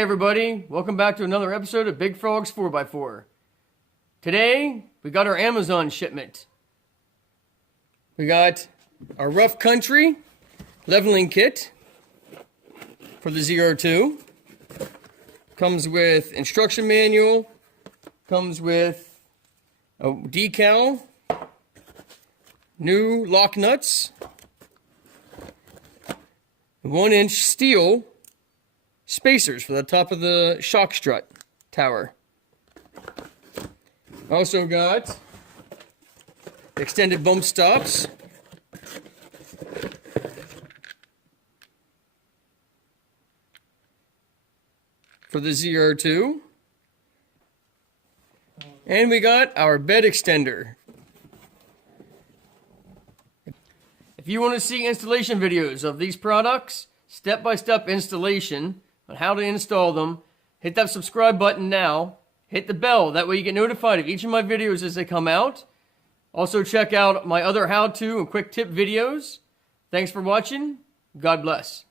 everybody, welcome back to another episode of Big Frog's 4x4. Today, we got our Amazon shipment. We got our Rough Country leveling kit for the ZR2. Comes with instruction manual, comes with a decal, new lock nuts, 1-inch steel spacers for the top of the shock strut tower. Also got extended bump stops, for the ZR2, and we got our bed extender. If you want to see installation videos of these products, step-by-step installation on how to install them, hit that subscribe button now. Hit the bell, that way you get notified of each of my videos as they come out. Also check out my other how-to and quick tip videos. Thanks for watching. God bless.